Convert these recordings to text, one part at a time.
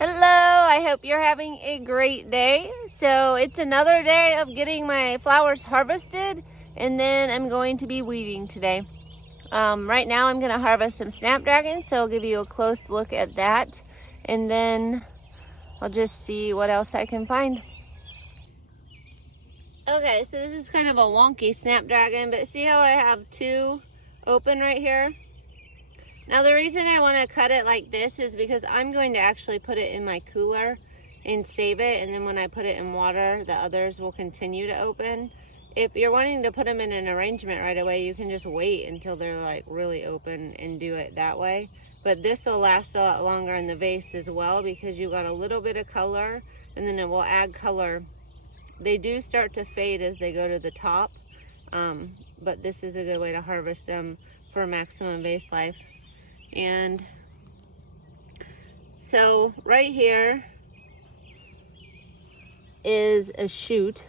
Hello, I hope you're having a great day. So it's another day of getting my flowers harvested, and then I'm going to be weeding today. Right now I'm going to harvest some Snapdragons, so I'll give you a close look at that, and then I'll just see what else I can find. Okay, so this is kind of a wonky Snapdragon, but see how I have two open right here? Now the reason I want to cut it like this is because I'm going to actually put it in my cooler and save it, and then when I put it in water, the others will continue to open. If you're wanting to put them in an arrangement right away, you can just wait until they're like really open and do it that way. But this will last a lot longer in the vase as well, because you got a little bit of color, and then it will add color. They do start to fade as they go to the top, but this is a good way to harvest them for maximum vase life. And so right here is a shoot.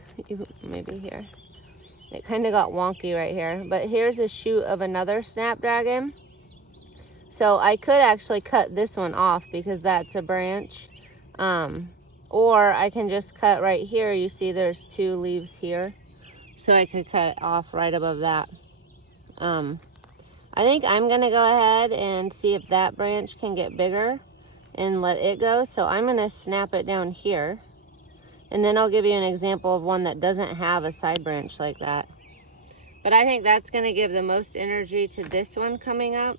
Maybe here. It kind of got wonky right here, but here's a shoot of another Snapdragon. So I could actually cut this one off because that's a branch. Or I can just cut right here. You see there's two leaves here. So I could cut off right above that. I think I'm gonna go ahead and see if that branch can get bigger and let it go. So I'm gonna snap it down here, and then I'll give you an example of one that doesn't have a side branch like that. But I think that's gonna give the most energy to this one coming up,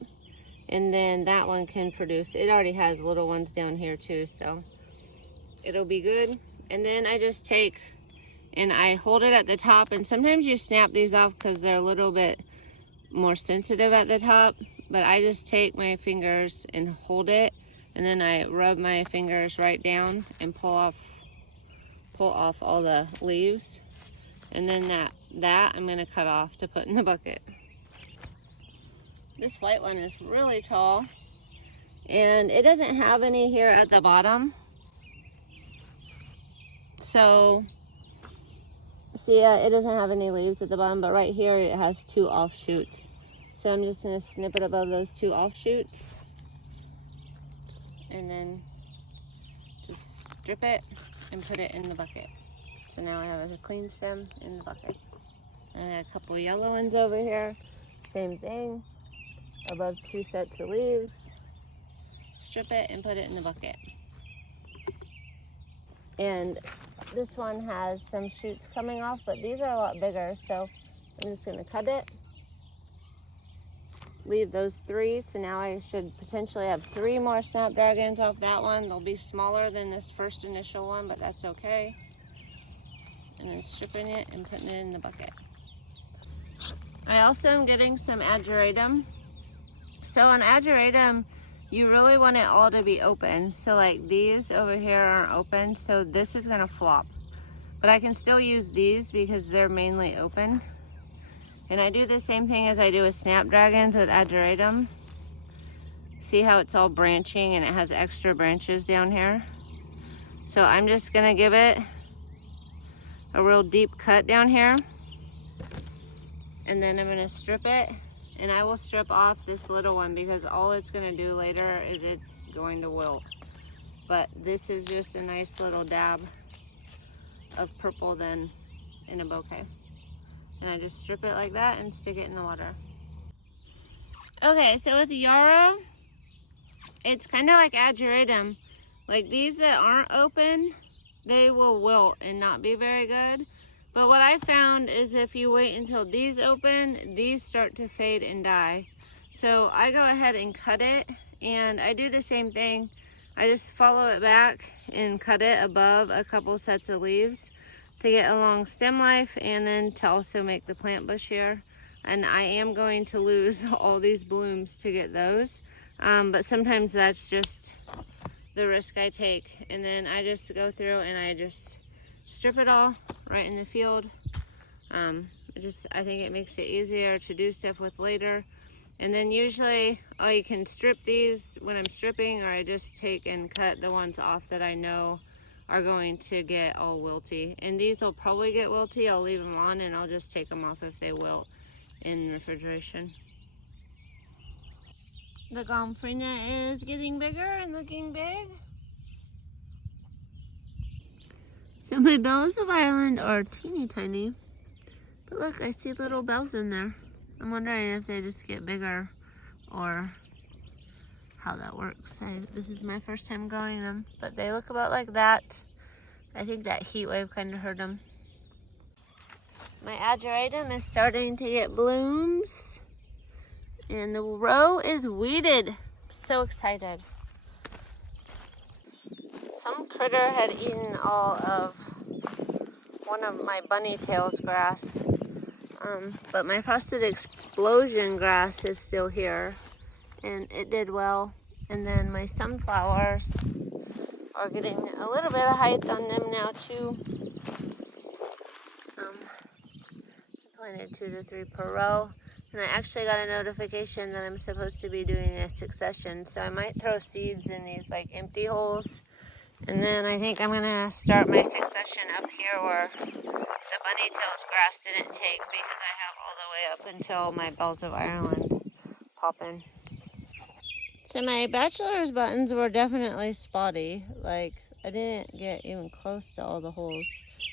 and then that one can produce. It already has little ones down here too, so it'll be good. And then I just take and I hold it at the top, and sometimes you snap these off because they're a little bit more sensitive at the top, but I just take my fingers and hold it, and then I rub my fingers right down and pull off all the leaves, and then that I'm gonna cut off to put in the bucket. This white one is really tall, and it doesn't have any here at the bottom. So see, it doesn't have any leaves at the bottom, but right here it has two offshoots. So I'm just going to snip it above those two offshoots, and then just strip it and put it in the bucket. So now I have a clean stem in the bucket. And a couple of yellow ones over here. Same thing, above two sets of leaves. Strip it and put it in the bucket. And this one has some shoots coming off, but these are a lot bigger, so I'm just going to cut it. Leave those three, so now I should potentially have 3 more Snapdragons off that one. They'll be smaller than this first initial one, but that's okay. And then stripping it and putting it in the bucket. I also am getting some Ageratum. So on Ageratum, you really want it all to be open. So like these over here aren't open, so this is gonna flop. But I can still use these because they're mainly open. And I do the same thing as I do with Snapdragons with Ageratum. See how it's all branching and it has extra branches down here? So I'm just gonna give it a real deep cut down here. And then I'm gonna strip it. And I will strip off this little one because all it's gonna do later is it's going to wilt. But this is just a nice little dab of purple then in a bouquet. And I just strip it like that and stick it in the water. Okay, so with Yarrow, it's kind of like Ageratum. Like these that aren't open, they will wilt and not be very good. But what I found is if you wait until these open, these start to fade and die. So I go ahead and cut it, and I do the same thing. I just follow it back and cut it above a couple sets of leaves to get a long stem life, and then to also make the plant bushier. And I am going to lose all these blooms to get those. But sometimes that's just the risk I take. And then I just go through and I just strip it all right in the field. I think it makes it easier to do stuff with later. And then usually I can strip these when I'm stripping, or I just take and cut the ones off that I know are going to get all wilty. And these will probably get wilty. I'll leave them on and I'll just take them off if they wilt in refrigeration. The Gomphrena is getting bigger and looking big. So my bells of Ireland are teeny tiny, but look, I see little bells in there. I'm wondering if they just get bigger or how that works. This is my first time growing them, but they look about like that. I think that heat wave kind of hurt them. My Ageratum is starting to get blooms, and the row is weeded. So excited. Some critter had eaten all of one of my bunny tails grass, but my frosted explosion grass is still here, and it did well. And then my sunflowers are getting a little bit of height on them now too. I planted 2 to 3 per row, and I actually got a notification that I'm supposed to be doing a succession, so I might throw seeds in these like empty holes. And then I think I'm gonna start my succession up here where the bunny tails grass didn't take, because I have all the way up until my bells of Ireland pop in. So my bachelor's buttons were definitely spotty. Like, I didn't get even close to all the holes.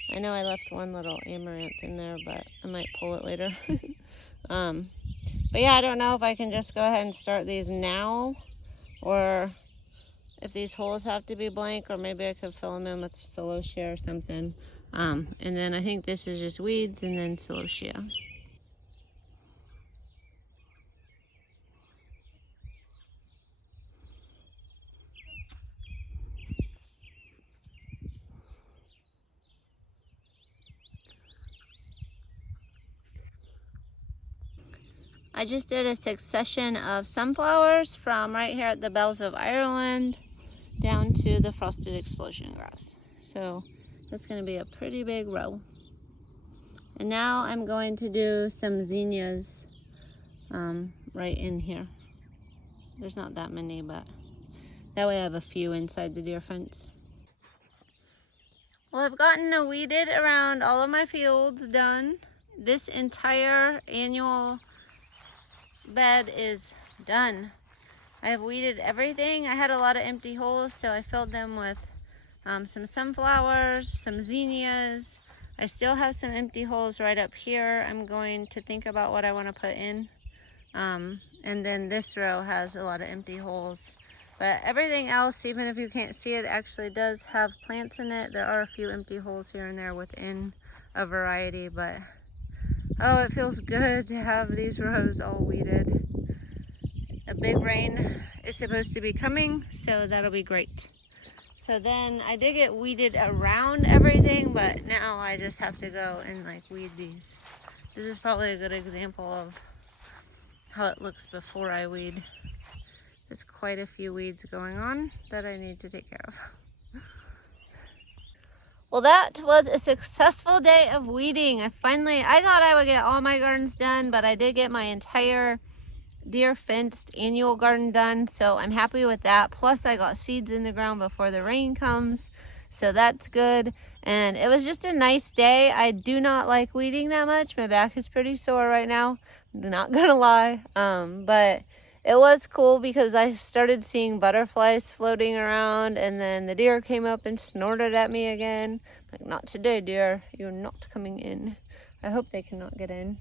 I know I left one little amaranth in there, but I might pull it later. But yeah, I don't know if I can just go ahead and start these now, or if these holes have to be blank, or maybe I could fill them in with celosia or something. And then I think this is just weeds and then celosia. I just did a succession of sunflowers from right here at the Bells of Ireland down to the frosted explosion grass. So that's going to be a pretty big row. And now I'm going to do some zinnias right in here. There's not that many, but that way I have a few inside the deer fence. Well, I've gotten a weeded around all of my fields done. This entire annual bed is done. I have weeded everything. I had a lot of empty holes, so I filled them with some sunflowers, some zinnias. I still have some empty holes right up here. I'm going to think about what I want to put in. And then this row has a lot of empty holes. But everything else, even if you can't see it, actually does have plants in it. There are a few empty holes here and there within a variety, but oh, it feels good to have these rows all weeded. A big rain is supposed to be coming, so that'll be great. So then I did get weeded around everything, but now I just have to go and like weed these. This is probably a good example of how it looks before I weed. There's quite a few weeds going on that I need to take care of. Well, that was a successful day of weeding. I thought I would get all my gardens done, but I did get my entire deer fenced annual garden done, so I'm happy with that. Plus I got seeds in the ground before the rain comes, so that's good. And it was just a nice day. I do not like weeding that much. My back is pretty sore right now, I'm not gonna lie, but it was cool because I started seeing butterflies floating around, and then the deer came up and snorted at me again. Like, not today, deer. You're not coming in. I hope they cannot get in.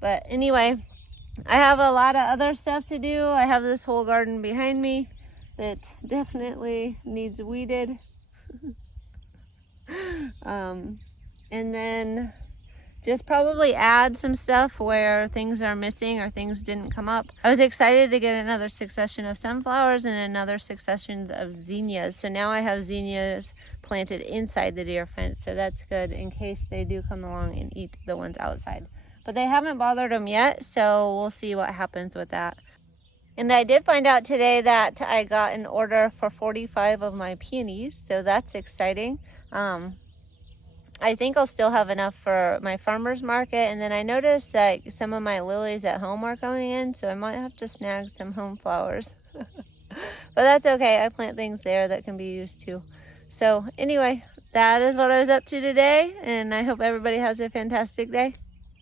But anyway, I have a lot of other stuff to do. I have this whole garden behind me that definitely needs weeded. And then just probably add some stuff where things are missing or things didn't come up. I was excited to get another succession of sunflowers and another succession of zinnias. So now I have zinnias planted inside the deer fence. So that's good in case they do come along and eat the ones outside. But they haven't bothered them yet, so we'll see what happens with that. And I did find out today that I got an order for 45 of my peonies, so that's exciting. I think I'll still have enough for my farmer's market, and then I noticed that some of my lilies at home are coming in, so I might have to snag some home flowers. But that's okay, I plant things there that can be used too. So anyway, that is what I was up to today, and I hope everybody has a fantastic day.